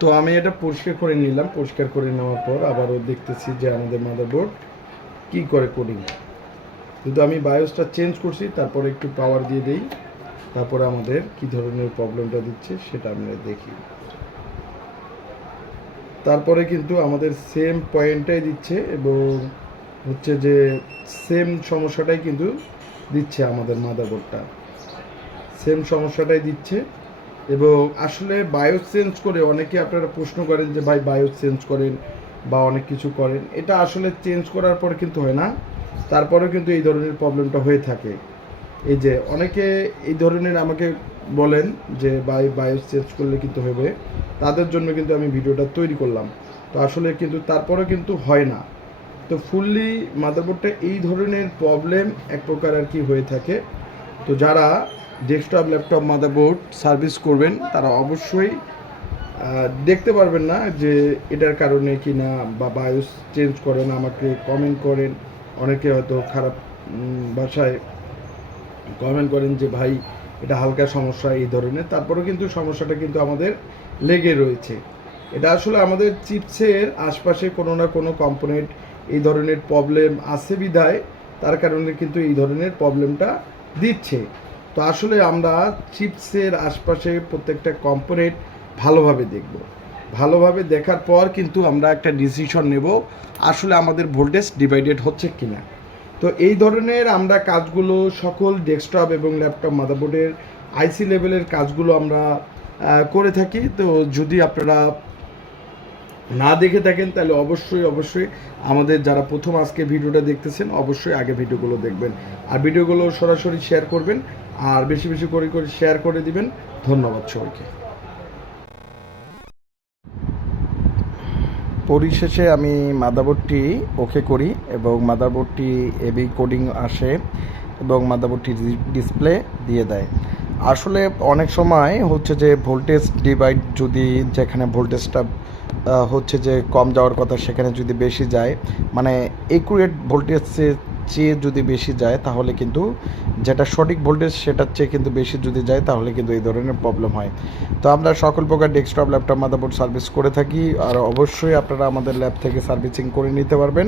তো আমি এটা পরিষ্কার করে নিলাম, পরিষ্কার করে নেওয়ার পর আবারও দেখতেছি যে আমাদের মাদারবোর্ড কী করে কোডিং। কিন্তু আমি বায়োসটা চেঞ্জ করছি, তারপরে একটু পাওয়ার দিয়ে দিই, তারপরে আমাদের কী ধরনের প্রবলেমটা দিচ্ছে সেটা আমরা দেখি। তারপরে কিন্তু আমাদের সেম পয়েন্টটাই দিচ্ছে এবং হচ্ছে যে সেম সমস্যাটাই কিন্তু দিচ্ছে আমাদের মাদারবোর্ডটা, সেম সমস্যাটাই দিচ্ছে। এবং আসলে বায়োস চেঞ্জ করে অনেকে আপনারা প্রশ্ন করেন যে ভাই বায়োস চেঞ্জ করেন বা অনেক কিছু করেন, এটা আসলে চেঞ্জ করার পর কিন্তু হয় না, তারপরেও কিন্তু এই ধরনের প্রবলেমটা হয়ে থাকে। এই যে অনেকে এই ধরনের আমাকে বলেন যে বায়োস চেঞ্জ করলে কিন্তু হবে, তাদের জন্য কিন্তু আমি ভিডিওটা তৈরি করলাম। তো আসলে কিন্তু তারপরেও কিন্তু হয় না। তো ফুললি মাদারবোর্ডটা এই ধরনের প্রবলেম এক প্রকার আর কি হয়ে থাকে। তো যারা ডেস্কটপ ল্যাপটপ মাদারবোর্ড সার্ভিস করবেন তারা অবশ্যই দেখতে পারবেন না যে এটার কারণে কি না, বা বায়োস চেঞ্জ করেন, আমাকে কমেন্ট করেন, অনেকে হয়তো খারাপ ভাষায় কমেন্ট করেন যে ভাই এটা হালকা সমস্যা এই ধরনের, তারপরেও কিন্তু সমস্যাটা কিন্তু আমাদের লেগে রয়েছে। এটা আসলে আমাদের চিপসের আশপাশে কোনো না কোনো কম্পোনেন্ট এই ধরনের প্রবলেম আছে বিধায় তার কারণে কিন্তু এই ধরনের প্রবলেমটা দিচ্ছে। তো আসলে আমরা চিপসের আশপাশে প্রত্যেকটা কম্পোনেন্ট ভালোভাবে দেখব, ভালোভাবে দেখার পর কিন্তু আমরা একটা ডিসিশন নেব আসলে আমাদের ভোল্টেজ ডিভাইডেড হচ্ছে কিনা। তো এই ধরনের আমরা কাজগুলো সকল ডেস্কটপ এবং ল্যাপটপ মাদারবোর্ডের আইসি লেভেলের কাজগুলো আমরা করে থাকি। তো যদি আপনারা না দেখে থাকেন তাহলে অবশ্যই অবশ্যই আমাদের যারা প্রথম আজকে ভিডিওটা দেখতেছেন অবশ্যই আগে ভিডিওগুলো দেখবেন, আর ভিডিওগুলো সরাসরি শেয়ার করবেন, আর বেশি বেশি করে করে শেয়ার করে দিবেন। ধন্যবাদ সবাইকে। পরিশেষে আমি মাদারবোর্ডটি ওকে করি এবং মাদারবোর্ডটি এবি কোডিং আসে এবং মাদারবোর্ডটি ডিসপ্লে দিয়ে দেয়। আসলে অনেক সময় হচ্ছে যে ভোল্টেজ ডিভাইড যদি, যেখানে ভোল্টেজটা হচ্ছে যে কম যাওয়ার কথা সেখানে যদি বেশি যায়, মানে একুরেট ভোল্টেজের চেয়ে যদি বেশি যায় তাহলে কিন্তু, যেটা সঠিক ভোল্টেজ সেটার চেয়ে কিন্তু বেশি যদি যায় তাহলে কিন্তু এই ধরনের প্রবলেম হয়। তো আমরা সকল প্রকার ডেস্কটপ ল্যাপটপ মাদারবোর্ড সার্ভিস করে থাকি, আর অবশ্যই আপনারা আমাদের ল্যাব থেকে সার্ভিসিং করে নিতে পারবেন।